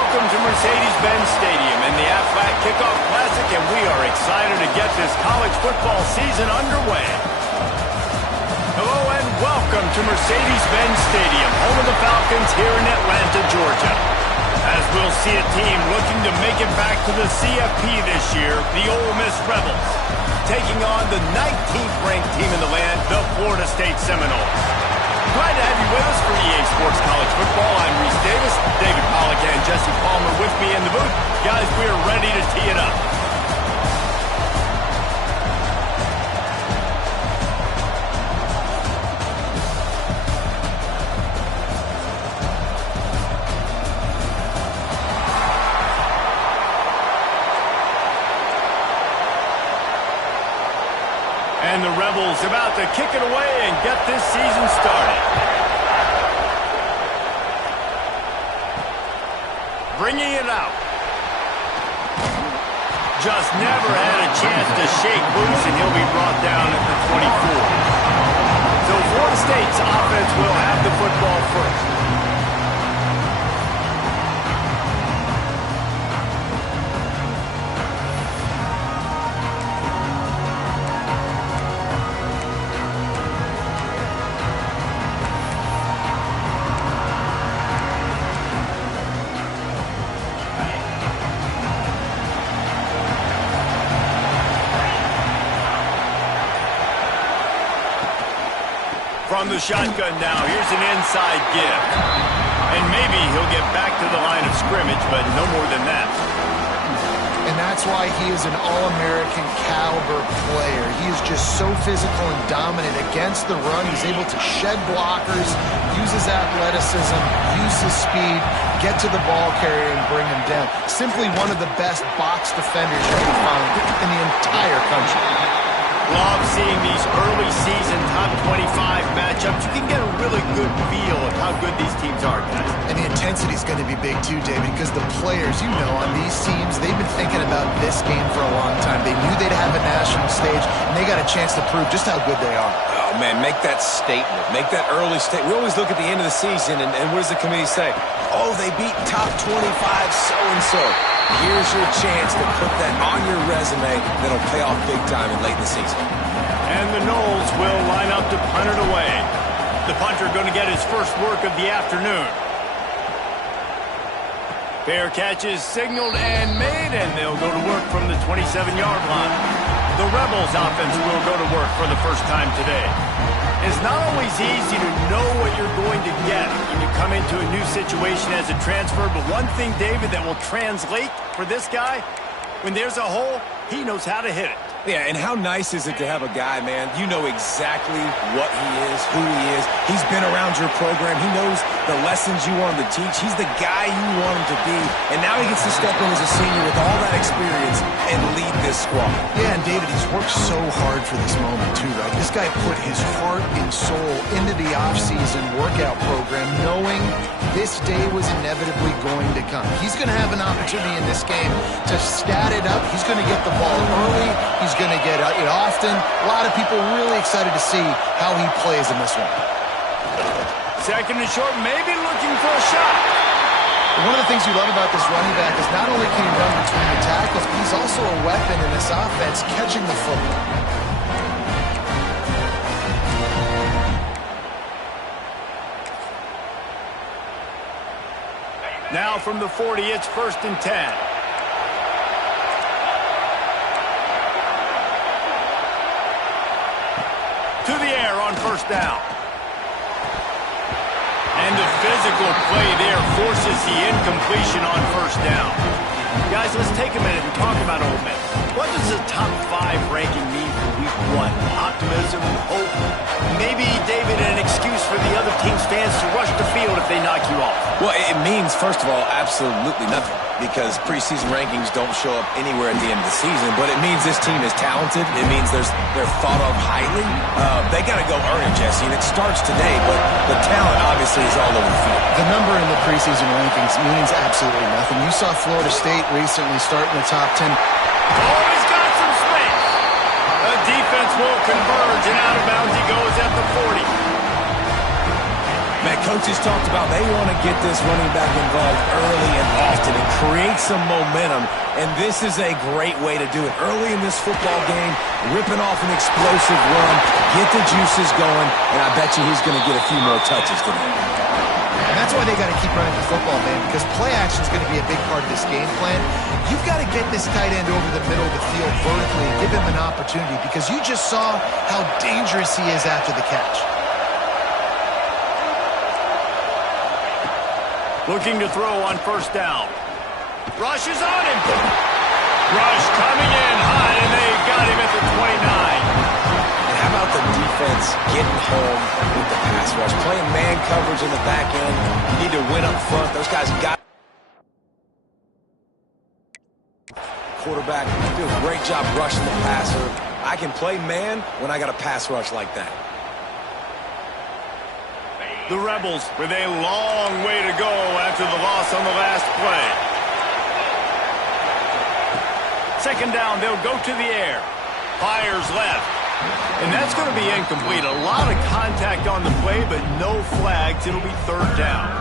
welcome to Mercedes-Benz Stadium in the Aflac Kickoff Classic, and we are excited to get this college football season underway. Hello and welcome to Mercedes-Benz Stadium, home of the Falcons here in Atlanta, Georgia. As we'll see a team looking to make it back to the CFP this year, the Ole Miss Rebels, taking on the 19th ranked team in the land, the Florida State Seminoles. Glad to have you with us for EA Sports College Football. I'm Reese Davis, David Pollack and Jesse Palmer with me in the booth. Guys, we are ready to tee it up. And the Rebels about to kick it away and get this season started. Bringing it out. Just never had a chance to shake loose, and he'll be brought down at the 24. So Florida State's offense will have the football first. From the shotgun now, here's an inside give. And maybe he'll get back to the line of scrimmage, but no more than that. And that's why he is an All-American caliber player. He is just so physical and dominant against the run. He's able to shed blockers, use his athleticism, use his speed, get to the ball carrier and bring him down. Simply one of the best box defenders you can find in the entire country. Love seeing these early season top 25 matchups. You can get a really good feel of how good these teams are, guys. And the intensity is going to be big too, David, because the players, you know, on these teams, they've been thinking about this game for a long time. They knew they'd have a national stage, and they got a chance to prove just how good they are. Oh, man, make that statement. Make that early statement. We always look at the end of the season, and what does the committee say? Oh, they beat top 25 so-and-so. Here's your chance to put that on your resume that'll pay off big time in late in the season. And the Noles will line up to punt it away. The punter going to get his first work of the afternoon. Fair catch is signaled and made, and they'll go to work from the 27-yard line. The Rebels offense will go to work for the first time today. It's not always easy to know what you're going to get when you come into a new situation as a transfer, but one thing, David, that will translate for this guy, when there's a hole, he knows how to hit it. Yeah, and how nice is it to have a guy, man, you know exactly what he is, who he is. He's been around your program. He knows the lessons you want him to teach. He's the guy you want him to be. And now he gets to step in as a senior with all that experience and lead this squad. Yeah, and David, he's worked so hard for this moment too, right? This guy put his heart and soul into the offseason workout program knowing this day was inevitably going to come. He's going to have an opportunity in this game to stat it up. He's going to get the ball early. He's going to get it often. A lot of people really excited to see how he plays in this one. Second and short, maybe looking for a shot. One of the things you love about this running back is not only can he run between the tackles, but he's also a weapon in this offense catching the football. Now from the 40, it's 1st and 10. To the air on 1st down. And the physical play there forces the incompletion on 1st down. Guys, let's take a minute and talk about Ole Miss. What does a top 5 ranking mean for week 1? Optimism, hope, maybe, David, an excuse for the other team's fans to rush the field if they knock you off. Well, it means, first of all, absolutely nothing, because preseason rankings don't show up anywhere at the end of the season, but it means this team is talented. It means they're thought of highly. They got to go earn it, Jesse, and it starts today, but the talent obviously is all over the field. The number in the preseason rankings means absolutely nothing. You saw Florida State recently start in the top 10. Oh, he's got some space. The defense will converge, and out of bounds he goes at the 40. Man, coaches talked about they want to get this running back involved early and often and create some momentum, and this is a great way to do it. Early in this football game, ripping off an explosive run, get the juices going, and I bet you he's going to get a few more touches today. And that's why they got to keep running the football, man, because play action is going to be a big part of this game plan. You've got to get this tight end over the middle of the field vertically and give him an opportunity, because you just saw how dangerous he is after the catch. Looking to throw on first down. Rush is on him. Rush coming in high, and they got him at the 29. And how about the defense getting home with the pass rush? Playing man coverage in the back end. You need to win up front. Those guys got quarterback. Do a great job rushing the passer. I can play man when I got a pass rush like that. The Rebels with a long way to go after the loss on the last play. Second down, they'll go to the air. Fires left. And that's going to be incomplete. A lot of contact on the play, but no flags. It'll be third down.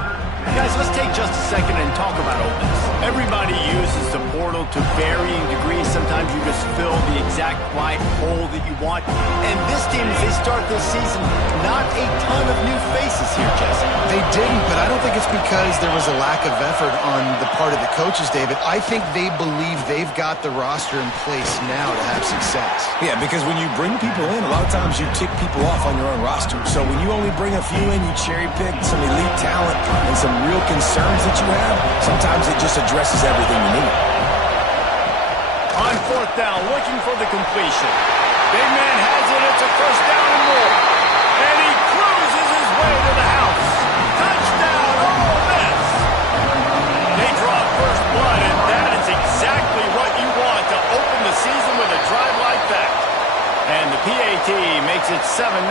Guys, let's take just a second and talk about Ole Miss. Everybody uses the portal to varying degrees. Sometimes you just fill the exact right hole that you want. And this team, as they start this season, not a ton of new faces here, Jesse. They didn't, but I don't think it's because there was a lack of effort on the part of the coaches, David. I think they believe they've got the roster in place now to have success. Yeah, because when you bring people in, a lot of times you tick people off on your own roster. So when you only bring a few in, you cherry pick some elite talent and some real concerns that you have, sometimes it just addresses everything you need. On fourth down, looking for the completion. Big man has it. It's a first down and more. And he cruises his way to the house. Touchdown, Ole Miss. They draw first blood, and that is exactly what you want to open the season with a drive like that. And the PAT makes it 7-0.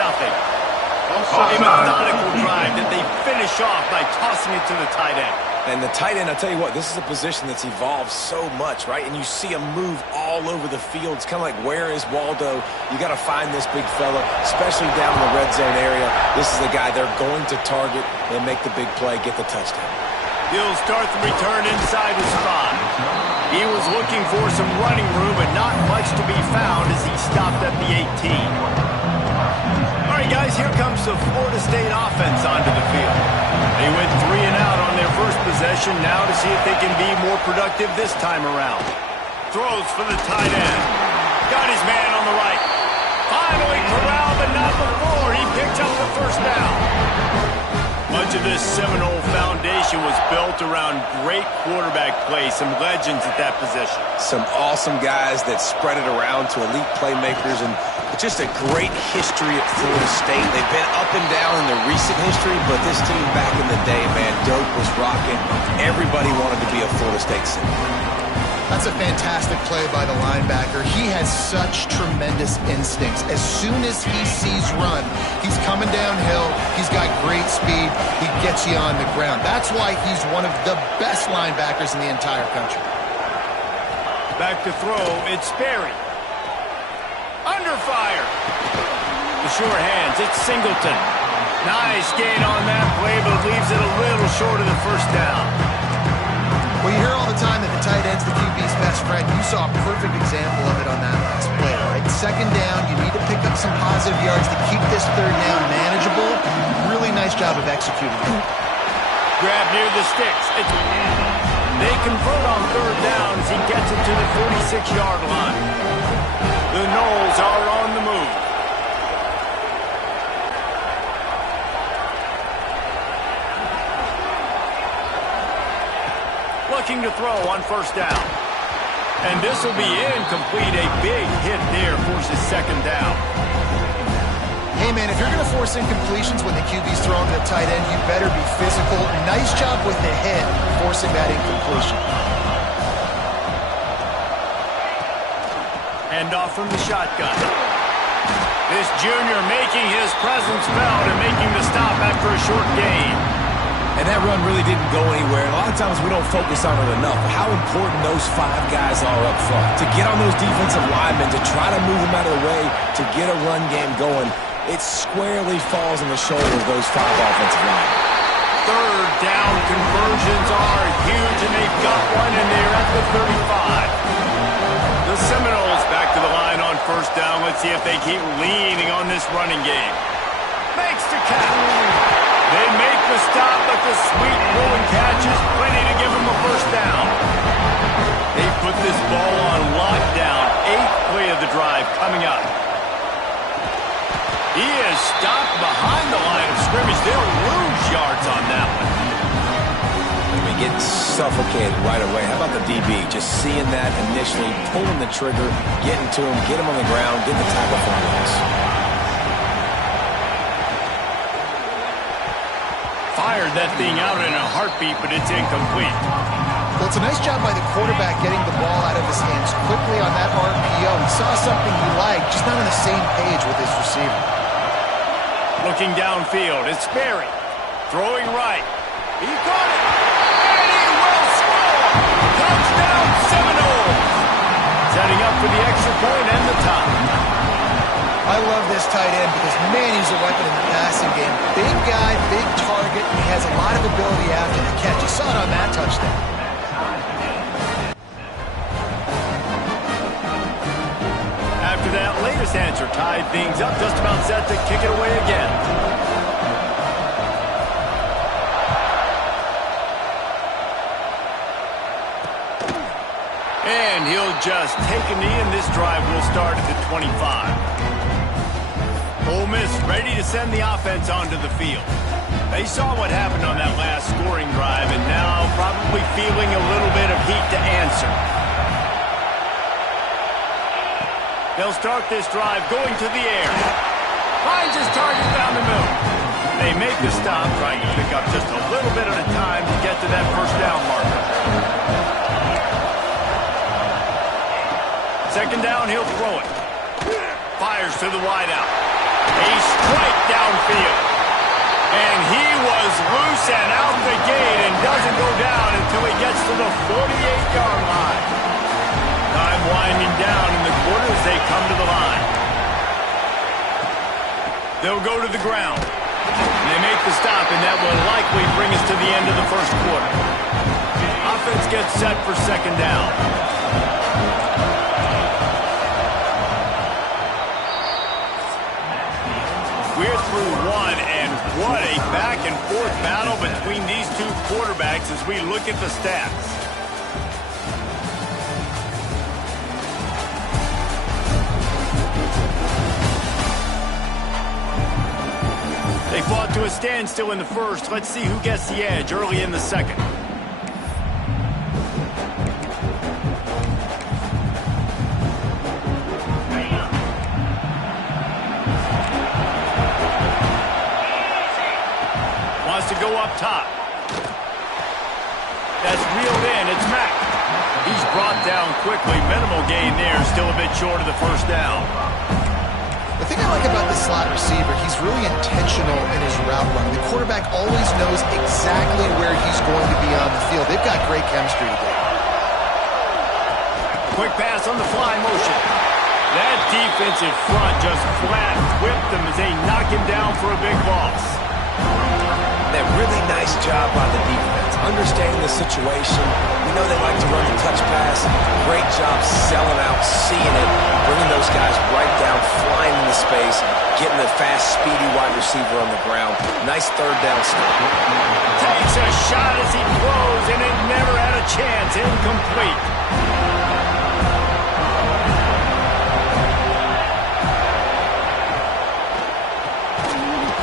A methodical drive that they finish off by tossing it to the tight end. And the tight end, I'll tell you what, this is a position that's evolved so much, right? And you see him move all over the field. It's kind of like, where is Waldo? You got to find this big fella, especially down in the red zone area. This is the guy they're going to target and make the big play, get the touchdown. He'll start the return inside his 5. He was looking for some running room, but not much to be found as he stopped at the 18. All right, guys, here comes the Florida State offense onto the field. They went 3 and out on their first possession, now to see if they can be more productive this time around. Throws for the tight end. Got his man on the right. Finally corralled, but not before. He picked up the first down. Much of this Seminole foundation was built around great quarterback play, some legends at that position. Some awesome guys that spread it around to elite playmakers, and just a great history at Florida State. They've been up and down in the recent history, but this team back in the day, man, Doak was rocking. Everybody wanted to be a Florida State center. That's a fantastic play by the linebacker. He has such tremendous instincts. As soon as he sees run, he's coming downhill. He's got great speed. He gets you on the ground. That's why he's one of the best linebackers in the entire country. Back to throw, it's Sperry. Under fire. The sure hands, it's Singleton. Nice gain on that play, but leaves it a little short of the first down. Well, you hear all the time that the tight end's the QB's best friend. You saw a perfect example of it on that last play, right? Second down, you need to pick up some positive yards to keep this third down manageable. Really nice job of executing it. Grab near the sticks. They convert on third down as he gets it to the 46-yard line. The Noles are on the move. Looking to throw on first down. And this will be incomplete. A big hit there forces second down. Hey, man, if you're going to force incompletions when the QB's throwing to the tight end, you better be physical. Nice job with the hit, forcing that incompletion. Hand off from the shotgun. This junior making his presence felt and making the stop after a short gain. And that run really didn't go anywhere. And a lot of times we don't focus on it enough. How important those 5 guys are up front. To get on those defensive linemen, to try to move them out of the way, to get a run game going. it squarely falls on the shoulder of those 5 offensive linemen. Third down conversions are huge, and they've got one, and they're at the 35. The Seminoles back to the line on first down. Let's see if they keep leaning on this running game. Makes the catch. They make the stop, but the sweet rolling catch is plenty to give them a first down. They put this ball on lockdown. 8th play of the drive coming up. He is stopped behind the line of scrimmage. They'll lose yards on that one. I mean, getting suffocated right away. How about the DB? Just seeing that initially, pulling the trigger, getting to him, get him on the ground, get the tackle for a loss. Fired that thing out in a heartbeat, but it's incomplete. Well, it's a nice job by the quarterback getting the ball out of his hands quickly on that RPO. He saw something he liked, just not on the same page with his receiver. Looking downfield, it's Sperry. Throwing right. He caught it. And he will score. Touchdown Seminoles. Setting up for the extra point and the tie. I love this tight end because, man, he's a weapon in the passing game. Big guy, big target, and he has a lot of ability after the catch. You saw it on that touchdown. After that latest answer tied things up, just about set to kick it away again. And he'll just take a knee, and this drive will start at the 25. Ole Miss ready to send the offense onto the field. They saw what happened on that last scoring drive, and now probably feeling a little bit of heat to answer. They'll start this drive going to the air. Finds his target down the middle. They make the stop, trying to pick up just a little bit at a time to get to that first down marker. Second down, he'll throw it. Fires to the wideout. A strike downfield. And he was loose and out the gate and doesn't go down until he gets to the 48-yard line. Time winding down in the quarter as they come to the line. They'll go to the ground. They make the stop, and that will likely bring us to the end of the first quarter. Offense gets set for second down. We're through one, and what a back-and-forth battle between these two quarterbacks as we look at the stats. They fought to a standstill in the first. Let's see who gets the edge early in the second. Wants to go up top. That's reeled in. It's Mack. He's brought down quickly. Minimal gain there. Still a bit short of the first down. The thing I like about this slot receiver, he's really intentional in his route run. The quarterback always knows exactly where he's going to be on the field. They've got great chemistry together. Quick pass on the fly motion. That defensive front just flat whipped them as they knock him down for a big loss. That really nice job by the defense, understanding the situation. We know they like to run the touch pass. Great job selling out, seeing it, bringing those guys right down, flying into space, getting the fast, speedy wide receiver on the ground. Nice third down stop. Takes a shot as he throws, and it never had a chance. Incomplete.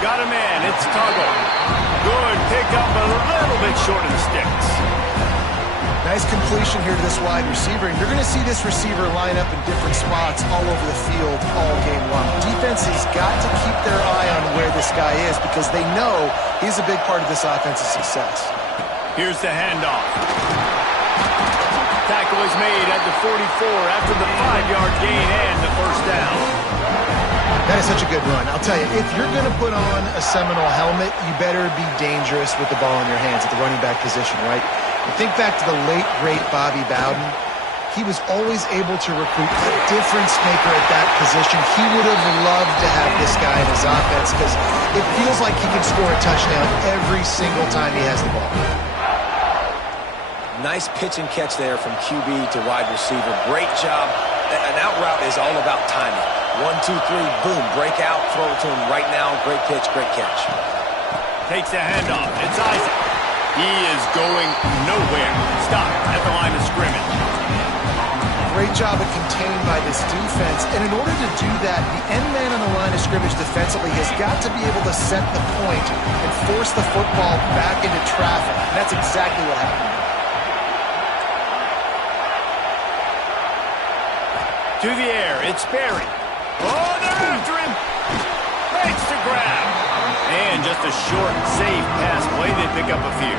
Got him in. It's Tuggle. Good pickup, but a little bit short of the sticks. Nice completion here to this wide receiver. And you're going to see this receiver line up in different spots all over the field all game long. Defense has got to keep their eye on where this guy is because they know he's a big part of this offense's success. Here's the handoff. Tackle is made at the 44 after the 5-yard gain and the first down. That is such a good run. I'll tell you, if you're going to put on a Seminole helmet, you better be dangerous with the ball in your hands at the running back position, right? And think back to the late, great Bobby Bowden. He was always able to recruit a difference maker at that position. He would have loved to have this guy in his offense because it feels like he can score a touchdown every single time he has the ball. Nice pitch and catch there from QB to wide receiver. Great job. An out route is all about timing. 1, 2, 3, boom, break out, throw it to him right now. Great pitch, great catch. Takes a handoff. It's Isaac. He is going nowhere. Stop at the line of scrimmage. Great job of contained by this defense. And in order to do that, the end man on the line of scrimmage defensively has got to be able to set the point and force the football back into traffic. And that's exactly what happened. To the air, it's Berry. Oh, they're after him. Makes the grab. And just a short, safe pass play. They pick up a few.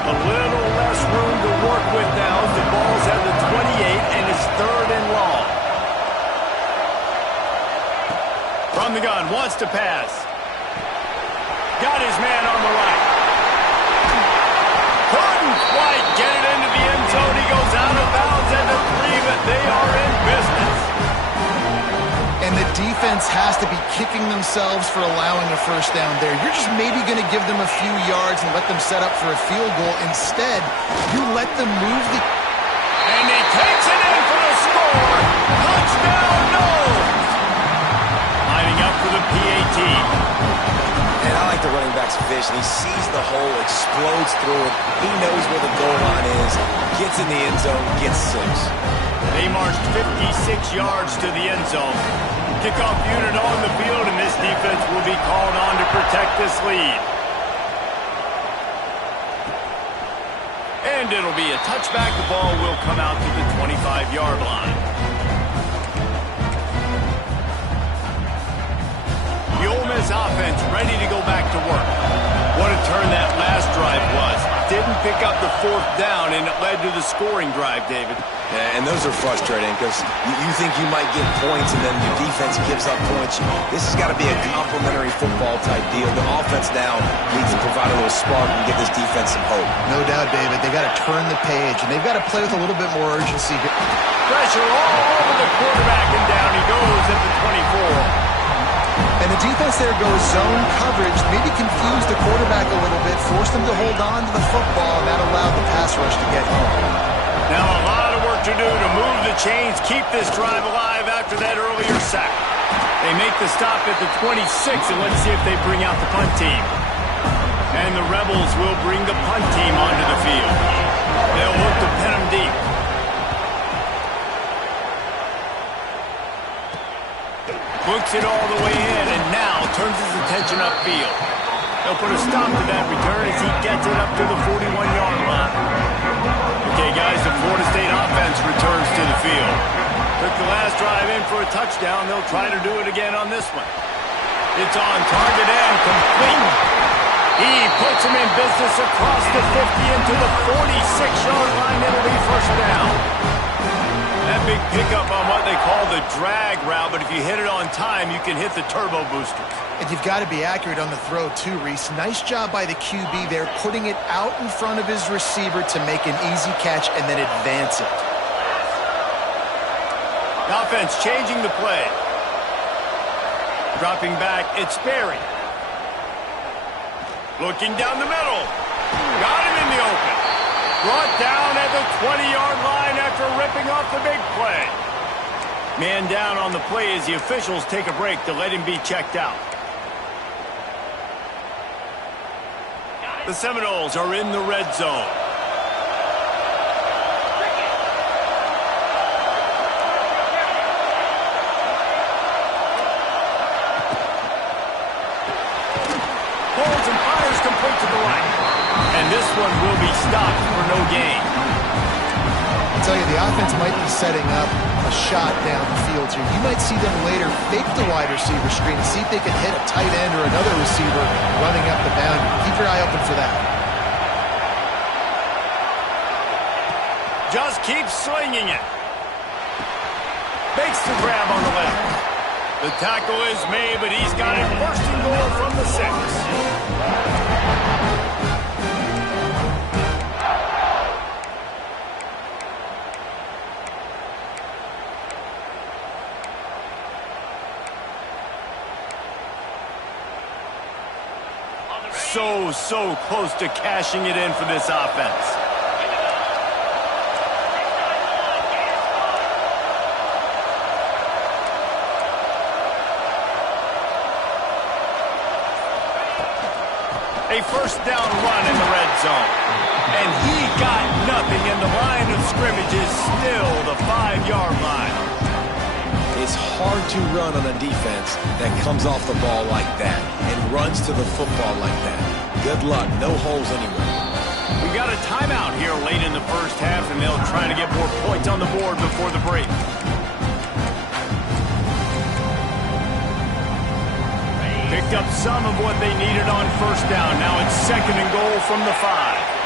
A little less room to work with now as the ball's at the 28 and it's 3rd and long. From the gun, wants to pass. Got his man on the right. Couldn't quite get it into the end zone. He goes out of bounds at the 3, but they are in business. And the defense has to be kicking themselves for allowing a first down there. You're just maybe going to give them a few yards and let them set up for a field goal. Instead, you let them move the... And he takes it in for the score. Touchdown, no! Lining up for the PAT. And I like the running back's vision. He sees the hole, explodes through it. He knows where the goal line is, gets in the end zone, gets 6. They marched 56 yards to the end zone. Kickoff unit on the field, and this defense will be called on to protect this lead. And it'll be a touchback. The ball will come out to the 25-yard line. The Ole Miss offense ready to go back to work. What a turn that last drive was. Didn't pick up the 4th down, and it led to the scoring drive, David. Yeah, and those are frustrating because you think you might get points and then your defense gives up points. This has got to be a complimentary football type deal. The offense now needs to provide a little spark and give this defense some hope. No doubt, David. They got to turn the page, and they've got to play with a little bit more urgency. Pressure all over the quarterback, and down he goes at the 24. And the defense there goes zone coverage, maybe confused the quarterback a little bit, forced him to hold on to the football, and that allowed the pass rush to get home. Now a lot of work to do to move the chains, keep this drive alive after that earlier sack. They make the stop at the 26, and let's see if they bring out the punt team. And the Rebels will bring the punt team onto the field. They'll look to pin them deep. Books it all the way in, and now turns his attention upfield. They'll put a stop to that return as he gets it up to the 41-yard line. Okay, guys, the Florida State offense returns to the field. Took the last drive in for a touchdown. They'll try to do it again on this one. It's on target and complete. He puts him in business across the 50 into the 46-yard line. It'll be first down. That big pickup on what they call the drag route, but if you hit it on time, you can hit the turbo boosters. And you've got to be accurate on the throw, too, Reese. Nice job by the QB there, putting it out in front of his receiver to make an easy catch and then advance it. The offense changing the play. Dropping back, it's Berry. Looking down the middle. Got him in the open. Brought down at the 20-yard line after ripping off the big play. Man down on the play as the officials take a break to let him be checked out. The Seminoles are in the red zone. Holds and fires complete to the right. And this one will be stopped for no gain. I'll tell you, the offense might be setting up a shot down the field here. You might see them later fake the wide receiver screen and see if they can hit a tight end or another receiver running up the boundary. Keep your eye open for that. Just keeps slinging it. Makes the grab on the left. The tackle is made, but he's got it first and goal from the 6. so close to cashing it in for this offense. A first down run in the red zone. And he got nothing, and the line of scrimmage is still the 5-yard line. It's hard to run on a defense that comes off the ball like that and runs to the football like that. Good luck. No holes anywhere. We got a timeout here late in the first half, and they'll try to get more points on the board before the break. Picked up some of what they needed on first down. Now it's 2nd and goal from the 5.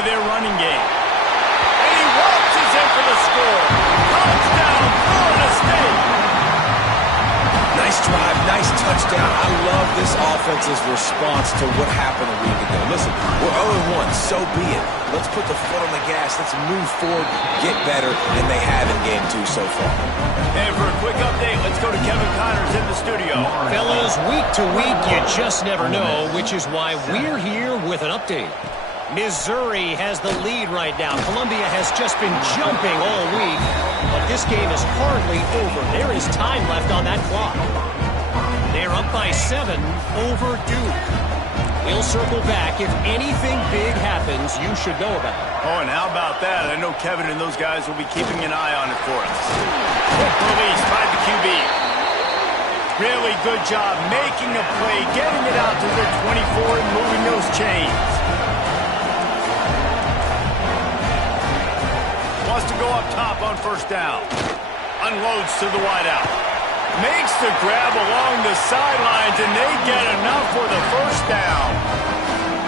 Their running game. And he waltzes in for the score. Touchdown, Florida State. Nice drive, nice touchdown. I love this offense's response to what happened a week ago. Listen, we're 0-1, so be it. Let's put the foot on the gas. Let's move forward, get better than they have in game 2 so far. And for a quick update, let's go to Kevin Connors in the studio. Fellas, week to week, you just never know, which is why we're here with an update. Missouri has the lead right now. Columbia has just been jumping all week, but this game is hardly over. There is time left on that clock. They're up by 7 over Duke. We'll circle back. If anything big happens, you should know about it. Oh, and how about that? I know Kevin and those guys will be keeping an eye on it for us. Quick release by the QB. Really good job making a play, getting it out to the 24 and moving those chains. Wants to go up top on first down. Unloads to the wideout. Makes the grab along the sidelines, and they get enough for the first down.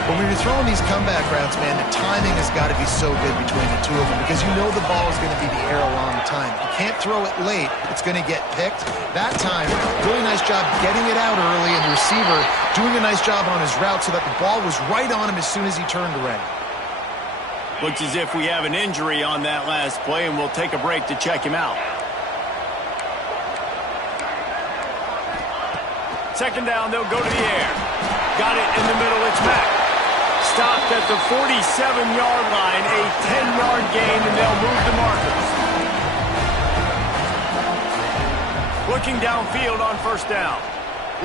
When you're throwing these comeback routes, man, the timing has got to be so good between the two of them because you know the ball is going to be the air a long time. You can't throw it late. It's going to get picked. That time, really nice job getting it out early, and the receiver doing a nice job on his route so that the ball was right on him as soon as he turned around. Looks as if we have an injury on that last play, and we'll take a break to check him out. 2nd down, they'll go to the air. Got it in the middle, it's Mack. Stopped at the 47-yard line, a 10-yard gain, and they'll move the markers. Looking downfield on first down.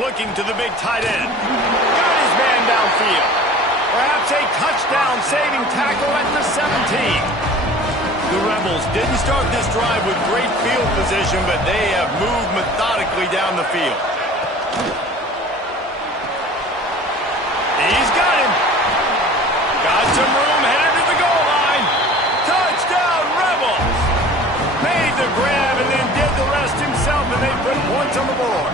Looking to the big tight end. Got his man downfield. Perhaps a touchdown-saving tackle at the 17. The Rebels didn't start this drive with great field position, but they have moved methodically down the field. He's got him. Got some room, headed to the goal line. Touchdown, Rebels. Made the grab and then did the rest himself, and they put points on the board.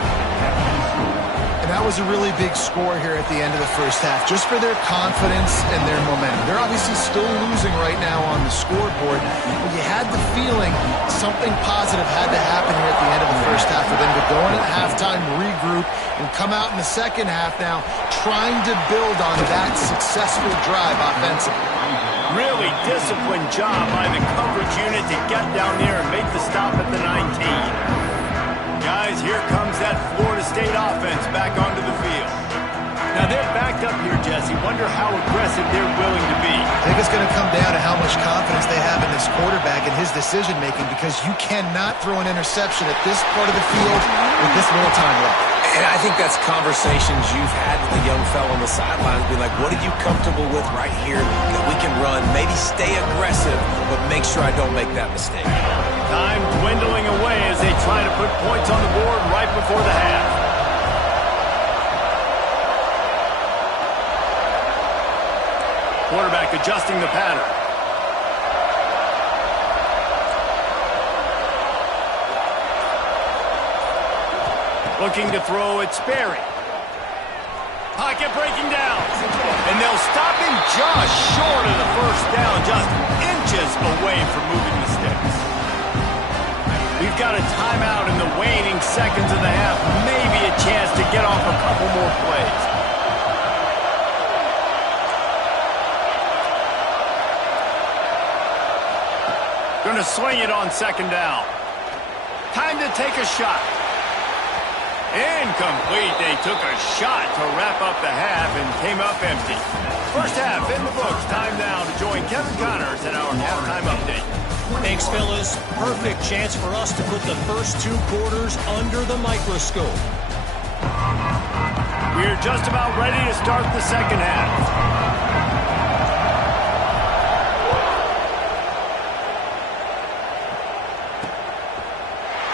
And that was a really big score here at the end of the first half, just for their confidence and their momentum. They're obviously still losing right now on the scoreboard, but you had the feeling something positive had to happen here at the end of the first half for them to go in at halftime, regroup, and come out in the second half now trying to build on that successful drive offensively. Really disciplined job by the coverage unit to get down there and make the stop at the 19. Guys, here comes that Florida State offense back onto the field. Now, they're backed up here, Jesse. Wonder how aggressive they're willing to be. I think it's going to come down to how much confidence they have in this quarterback and his decision-making because you cannot throw an interception at this part of the field with this little time left. And I think that's conversations you've had with the young fella on the sidelines. Be like, what are you comfortable with right here that we can run? Maybe stay aggressive, but make sure I don't make that mistake. Time dwindling away as they try to put points on the board right before the half. Quarterback adjusting the pattern. Looking to throw, it's Sperry. Pocket breaking down. And they'll stop him just short of the first down, just inches away from moving the sticks. We've got a timeout in the waning seconds of the half. Maybe a chance to get off a couple more plays. Going to swing it on 2nd down. Time to take a shot. Incomplete. They took a shot to wrap up the half and came up empty. First half in the books. Time now to join Kevin Connors in our halftime update. Thanks, fellas. Perfect chance for us to put the first 2 quarters under the microscope. We're just about ready to start the second half.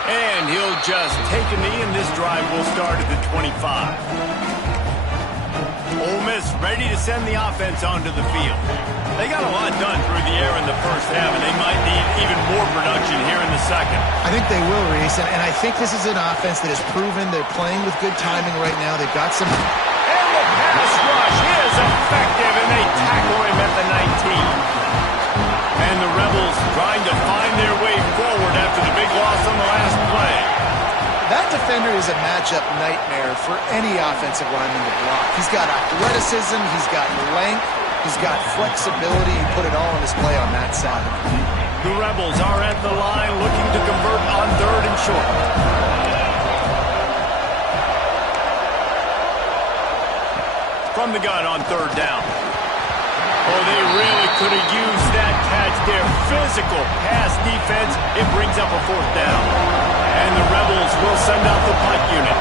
And he'll just take a knee, and this drive will start at the 25. Ole Miss ready to send the offense onto the field. They got a lot done through the air in the first half, and they might need even more production here in the second. I think they will, Reese, and I think this is an offense that has proven they're playing with good timing right now. They've got some... And the pass rush is effective, and they tackle him at the 19. And the Rebels trying to find their way forward after the big loss on the last play. That defender is a matchup nightmare for any offensive lineman to block. He's got athleticism, he's got length, he's got flexibility. He put it all on display on that side. The Rebels are at the line looking to convert on 3rd and short. From the gun on 3rd down. Oh, they really could have used that catch there. Physical pass defense. It brings up a 4th down. And the Rebels will send out the punt unit.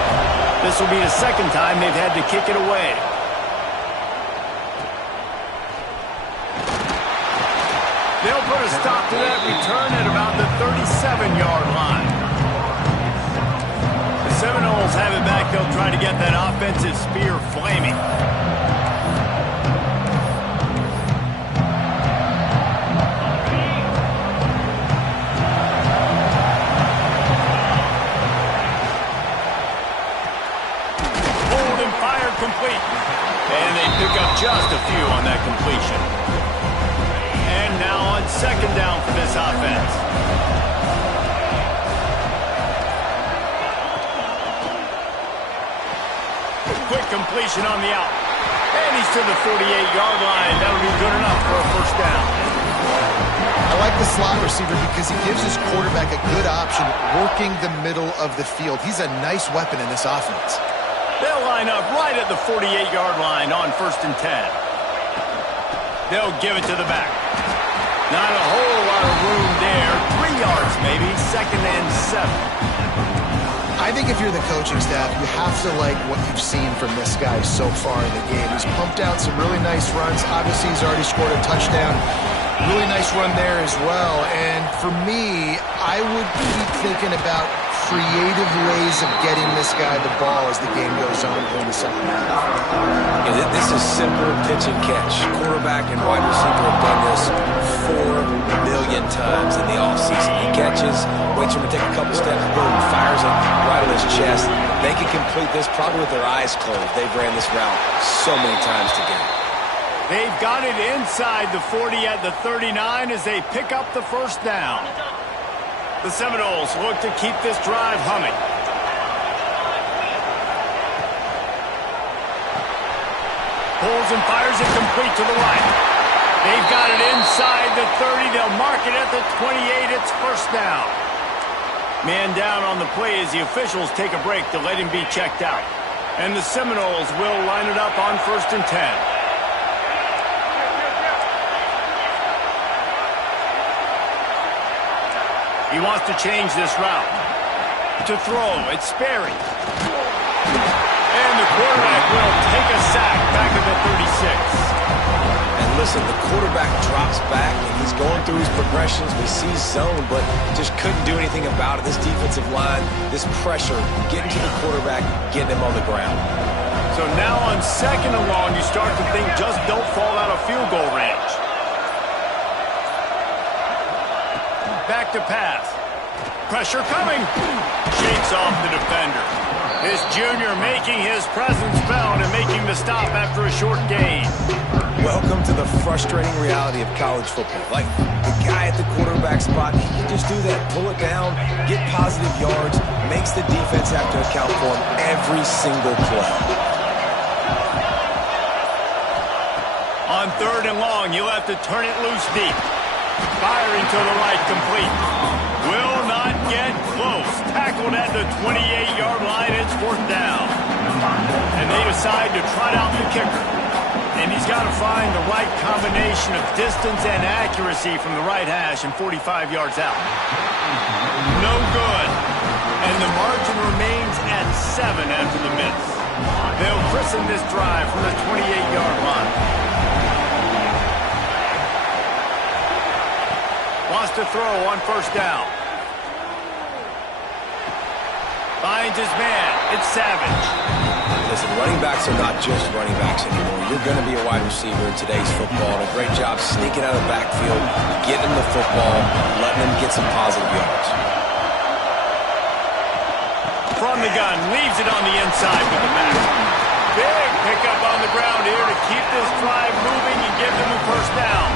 This will be the second time they've had to kick it away. They'll put a stop to that return at about the 37-yard line. The Seminoles have it back. They'll try to get that offensive spear flaming. Complete. And they pick up just a few on that completion. And now on 2nd down for this offense. Quick completion on the out. And he's to the 48-yard line. That'll be good enough for a 1st down. I like the slot receiver because he gives his quarterback a good option working the middle of the field. He's a nice weapon in this offense. They'll line up right at the 48-yard line on 1st and 10. They'll give it to the back. Not a whole lot of room there. 3 yards maybe. 2nd and 7. I think if you're the coaching staff, you have to like what you've seen from this guy so far in the game. He's pumped out some really nice runs. Obviously, he's already scored a touchdown. Really nice run there as well. And for me, I would keep thinking about creative ways of getting this guy the ball as the game goes on in the second half. Yeah, this is simple pitch and catch. Quarterback and wide receiver have done this 4 million times in the offseason. He catches, waits for him to take a couple steps, boom, fires it right on his chest. They can complete this probably with their eyes closed. They've ran this route so many times together. They've got it inside the 40 at the 39 as they pick up the 1st down. The Seminoles look to keep this drive humming. Pulls and fires it complete to the right. They've got it inside the 30. They'll mark it at the 28. It's 1st down. Man down on the play as the officials take a break to let him be checked out. And the Seminoles will line it up on 1st and 10. He wants to change this route. To throw, it's Sperry. And the quarterback will take a sack back at the 36. And listen, the quarterback drops back, and he's going through his progressions. We see zone, but just couldn't do anything about it. This defensive line, this pressure, getting to the quarterback, getting him on the ground. So now on 2nd and long, you start to think just don't fall out of field goal range. Back to pass. Pressure coming. Shakes off the defender. This junior making his presence felt and making the stop after a short gain. Welcome to the frustrating reality of college football. Like, the guy at the quarterback spot, he can just do that. Pull it down, get positive yards, makes the defense have to account for him every single play. On 3rd and long, you'll have to turn it loose deep. Firing to the right, complete. Will not get close. Tackled at the 28-yard line. It's 4th down. And they decide to trot out the kicker. And he's got to find the right combination of distance and accuracy from the right hash and 45 yards out. No good. And the margin remains at 7 after the miss. They'll christen this drive from the 28-yard line. Wants to throw on 1st down. Finds his man. It's Savage. Listen, running backs are not just running backs anymore. You're going to be a wide receiver in today's football. And a great job sneaking out of the backfield, getting them the football, letting them get some positive yards. From the gun, leaves it on the inside with the back. Big pickup on the ground here to keep this drive moving and give them a 1st down.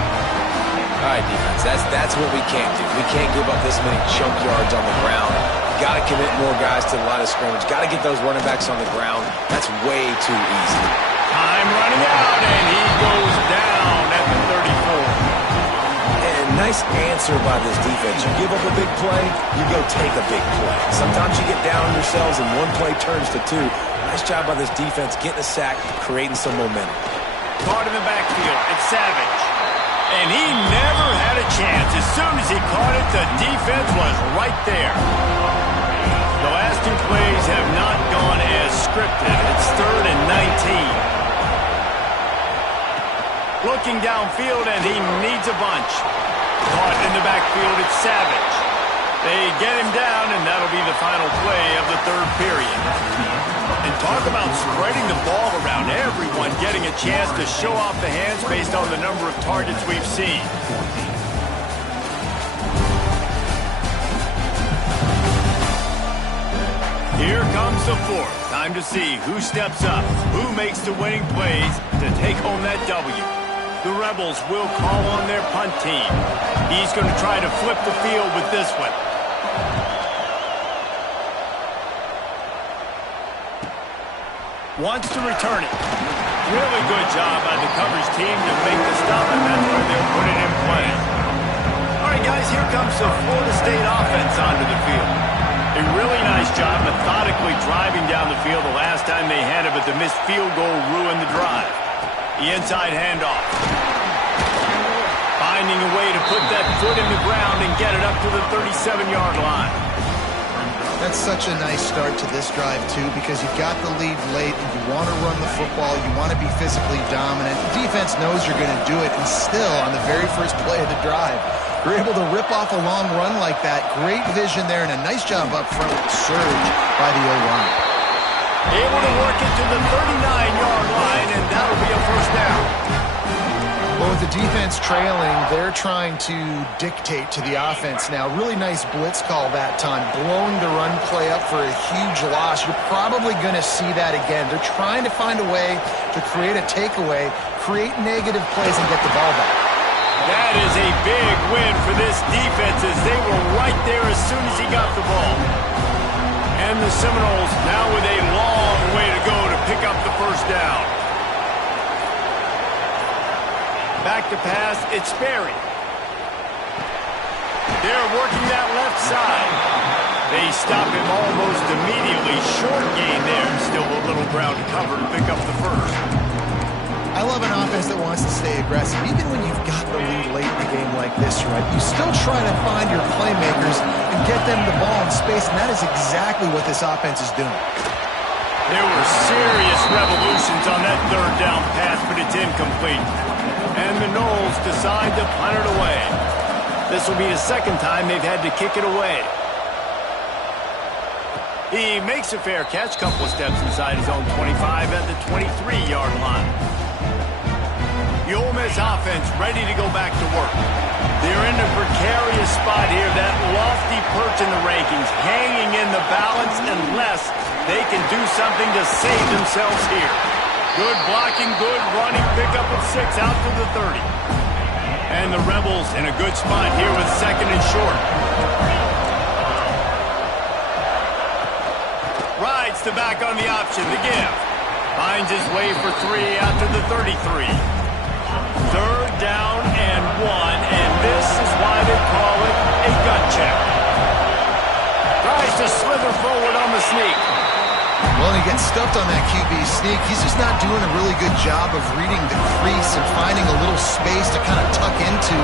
All right, defense, that's what we can't do. We can't give up this many chunk yards on the ground. Got to commit more guys to the line of scrimmage. Got to get those running backs on the ground. That's way too easy. Time running out, and he goes down at the 34. And nice answer by this defense. You give up a big play, you go take a big play. Sometimes you get down on yourselves and one play turns to 2. Nice job by this defense getting a sack, creating some momentum. Caught in the backfield. It's Savage. And he never had a chance. As soon as he caught it, the defense was right there. The last 2 plays have not gone as scripted. It's 3rd and 19. Looking downfield, and he needs a bunch. Caught in the backfield, it's Savage. They get him down, and that'll be the final play of the 3rd period. And talk about spreading the ball around. Everyone getting a chance to show off the hands based on the number of targets we've seen. Here comes the 4th. Time to see who steps up, who makes the winning plays to take home that W. The Rebels will call on their punt team. He's going to try to flip the field with this one. Wants to return it. Really good job by the coverage team to make the stop, and that's where they'll put it in play. All right, guys, here comes the Florida State offense onto the field. A really nice job methodically driving down the field the last time they had it, but the missed field goal ruined the drive. The inside handoff. Finding a way to put that foot in the ground and get it up to the 37-yard line. That's such a nice start to this drive, too, because you've got the lead late and you want to run the football. You want to be physically dominant. The defense knows you're going to do it, and still, on the very first play of the drive, you're able to rip off a long run like that. Great vision there, and a nice job up front with the surge by the O-line. Able to work it to the 39-yard line, and that'll be a 1st down. Well, with the defense trailing, they're trying to dictate to the offense now. Really nice blitz call that time, blowing the run play up for a huge loss. You're probably going to see that again. They're trying to find a way to create a takeaway, create negative plays, and get the ball back. That is a big win for this defense, as they were right there as soon as he got the ball. And the Seminoles now with a long way to go to pick up the 1st down. Back to pass, it's Sperry. They're working that left side. They stop him almost immediately. Short gain there, still a little ground to cover to pick up the 1st. I love an offense that wants to stay aggressive. Even when you've got the lead late in a game like this, right, you still try to find your playmakers and get them the ball in space, and that is exactly what this offense is doing. There were serious revolutions on that 3rd down pass, but it's incomplete. And the Noles decide to punt it away. This will be the 2nd time they've had to kick it away. He makes a fair catch, couple of steps inside his own 25 at the 23-yard line. The Ole Miss offense ready to go back to work. They're in a precarious spot here, that lofty perch in the rankings, hanging in the balance unless they can do something to save themselves here. Good blocking, good running, pickup of 6 out to the 30. And the Rebels in a good spot here with 2nd and short. Rides the back on the option, the give. Finds his way for 3 out to the 33. 3rd down and 1, and this is why they call it a gut check. tries to slither forward on the sneak. Well, he gets stuffed on that QB sneak. He's just not doing a really good job of reading the crease and finding a little space to kind of tuck into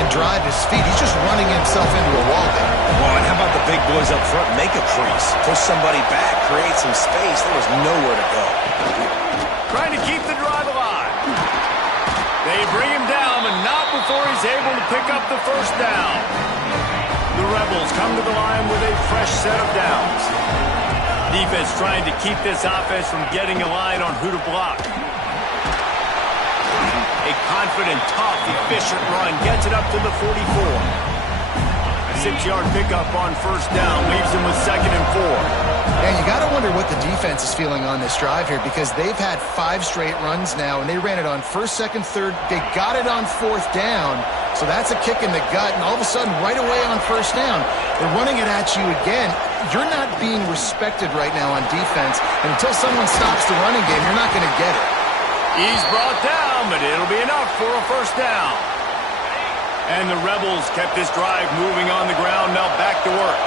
and drive his feet. He's just running himself into a wall there. Well, and how about the big boys up front? Make a crease. Push somebody back. Create some space. There was nowhere to go. Trying to keep the drive alive. They bring him down, but not before he's able to pick up the first down. The Rebels come to the line with a fresh set of downs. Defense trying to keep this offense from getting a line on who to block. A confident, tough, efficient run gets it up to the 44. A 6-yard pickup on first down leaves him with 2nd and 4. And you got to wonder what the defense is feeling on this drive here, because they've had 5 straight runs now, and they ran it on 1st, 2nd, 3rd. They got it on 4th down, so that's a kick in the gut, and all of a sudden, right away on 1st down, they're running it at you again. You're not being respected right now on defense, and until someone stops the running game, you're not going to get it. He's brought down, but it'll be enough for a first down. And the Rebels kept this drive moving on the ground, now back to work.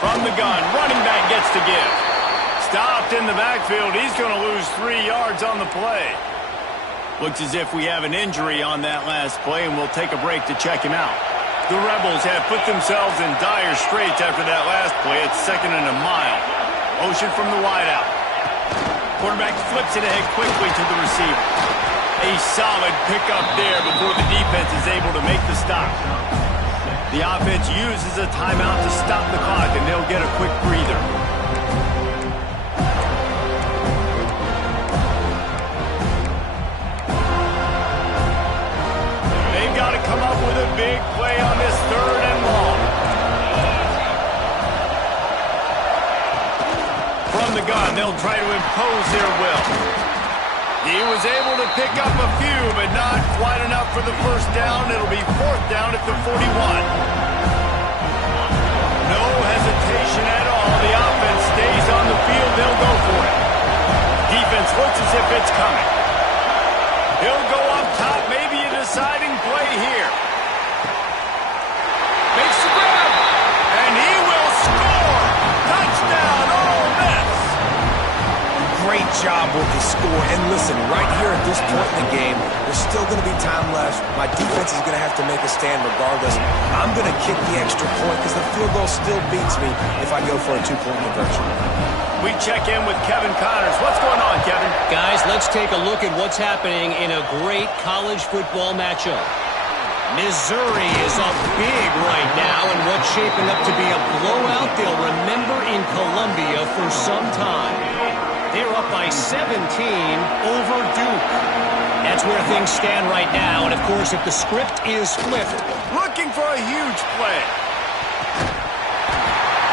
From the gun, running back gets to give. Stopped in the backfield. He's going to lose 3 yards on the play. Looks as if we have an injury on that last play, and we'll take a break to check him out. The Rebels have put themselves in dire straits after that last play. It's 2nd and a mile. Motion from the wideout. Quarterback flips it ahead quickly to the receiver. A solid pickup there before the defense is able to make the stop. The offense uses a timeout to stop the clock, and they'll get a quick breather. They've got to come up with a big play on this 3rd and long. From the gun, they'll try to impose their will. He was able to pick up a few, but not quite enough for the first down. It'll be 4th down at the 41. No hesitation at all. The offense stays on the field. They'll go for it. Defense looks as if it's coming. He'll go up top, maybe a deciding play here. Makes the grab, and he will score. Touchdown, Ole Miss. Great job with the score. And listen, right here at this point in the game, there's still going to be time left. My defense is going to have to make a stand regardless. I'm going to kick the extra point because the field goal still beats me if I go for a 2-point conversion. We check in with Kevin Connors. What's going on, Kevin? Guys, let's take a look at what's happening in a great college football matchup. Missouri is up big right now in what's shaping up to be a blowout they'll remember in Columbia for some time. They're up by 17 over Duke. That's where things stand right now, and of course, if the script is flipped. Looking for a huge play.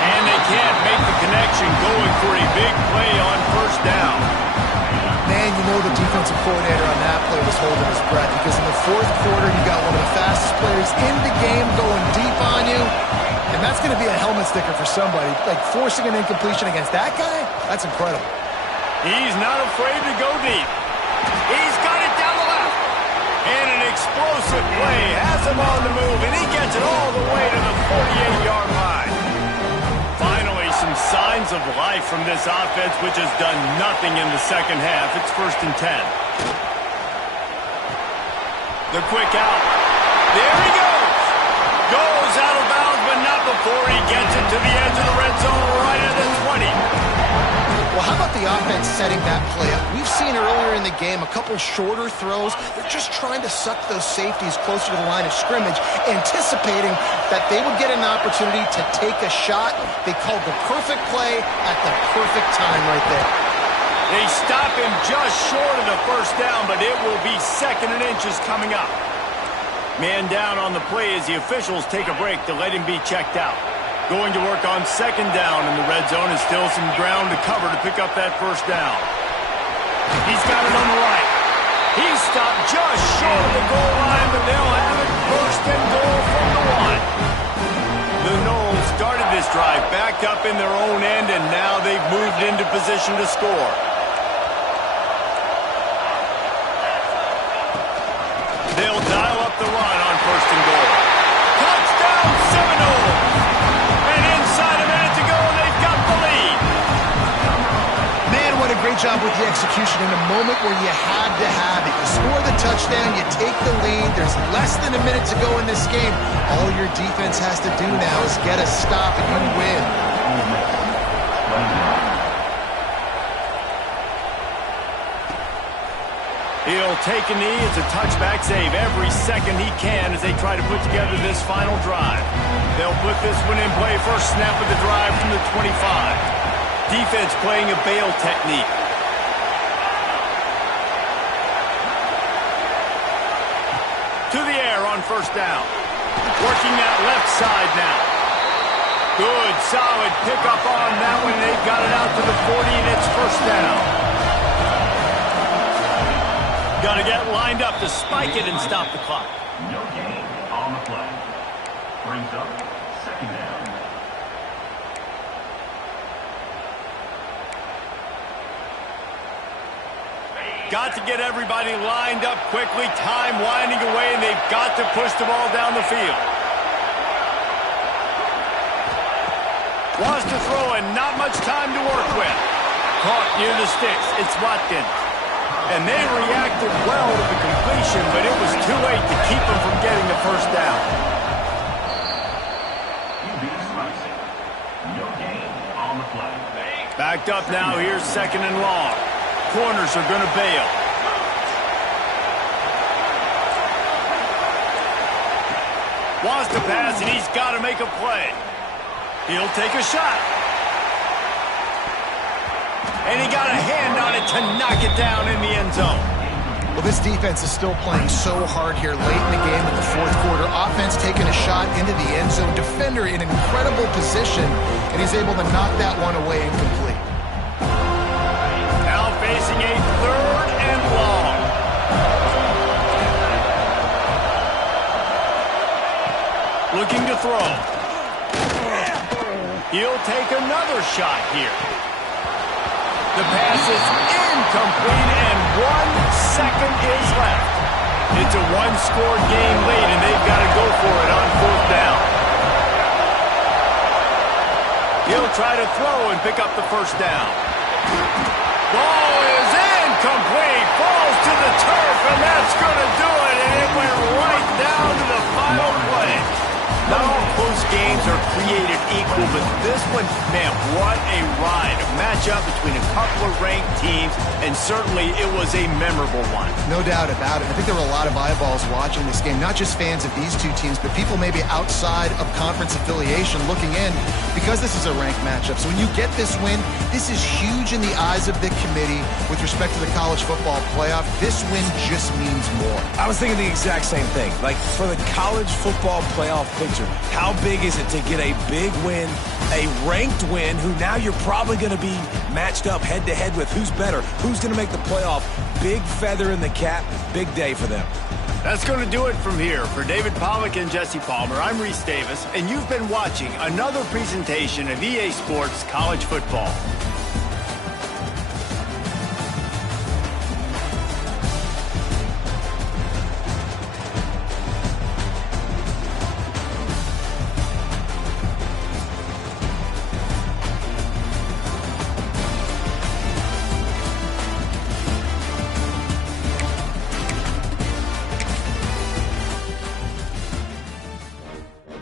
And they can't make the connection, going for a big play on first down. Man, you know the defensive coordinator on that play was holding his breath, because in the 4th quarter, you got one of the fastest players in the game going deep on you, and that's going to be a helmet sticker for somebody. Like, forcing an incompletion against that guy, that's incredible. He's not afraid to go deep. He's got it down the left. And an explosive play has him on the move, and he gets it all the way to the 48-yard line. Finally, some signs of life from this offense, which has done nothing in the second half. It's 1st and 10. The quick out. There he goes. Goes out of bounds, but not before he gets it to the edge of the red zone right at the 20. Well, how about the offense setting that play up? We've seen earlier in the game a couple shorter throws. They're just trying to suck those safeties closer to the line of scrimmage, anticipating that they would get an opportunity to take a shot. They called the perfect play at the perfect time right there. They stop him just short of the first down, but it will be 2nd and inches coming up. Man down on the play as the officials take a break to let him be checked out. Going to work on 2nd down in the red zone, and still some ground to cover to pick up that first down. He's got it on the right. He's stopped just short of the goal line, but they'll have it 1st and goal from the 1. The Noles started this drive backed up in their own end, and now they've moved into position to score. They'll dial up the run on 1st and goal. Touchdown, 7 great job with the execution in a moment where you had to have it. You score the touchdown, you take the lead. There's less than a minute to go in this game. All your defense has to do now is get a stop and you win. He'll take a knee. It's a touchback save every second he can as they try to put together this final drive. They'll put this one in play. First snap of the drive from the 25. Defense playing a bail technique. To the air on first down. Working that left side now. Good, solid pickup on that one. They've got it out to the 40, and it's first down. Got to get lined up to spike it and stop the clock. No gain on the play. Brings up second down. Got to get everybody lined up quickly. Time winding away, and they've got to push the ball down the field. Wants to throw and not much time to work with. Caught near the sticks. It's Watkins. And they reacted well to the completion, but it was too late to keep them from getting the first down. No gain on the play. Backed up now. Here's second and long. Corners are going to bail. Wants to pass, and he's got to make a play. He'll take a shot. And he got a hand on it to knock it down in the end zone. Well, this defense is still playing so hard here late in the game in the fourth quarter. Offense taking a shot into the end zone. Defender in an incredible position, and he's able to knock that one away incomplete. Now facing a third and long. Looking to throw. He'll take another shot here. The pass is incomplete, and 1 second is left. It's a one-score game late, and they've got to go for it on fourth down. He'll try to throw and pick up the first down. Ball is incomplete, falls to the turf, and that's going to do it, and it went right down to the final play. Not all close games are created equal, but this one, man, what a ride. A matchup between a couple of ranked teams, and certainly it was a memorable one. No doubt about it. I think there were a lot of eyeballs watching this game, not just fans of these two teams, but people maybe outside of conference affiliation looking in because this is a ranked matchup. So when you get this win, this is huge in the eyes of the committee with respect to the college football playoff. This win just means more. I was thinking the exact same thing. Like, for the college football playoff picture, how big is it to get a big win, a ranked win, who now you're probably going to be matched up head-to-head with who's better, who's going to make the playoff. Big feather in the cap, big day for them. That's going to do it from here. For David Pollack and Jesse Palmer, I'm Reese Davis, and you've been watching another presentation of EA Sports College Football.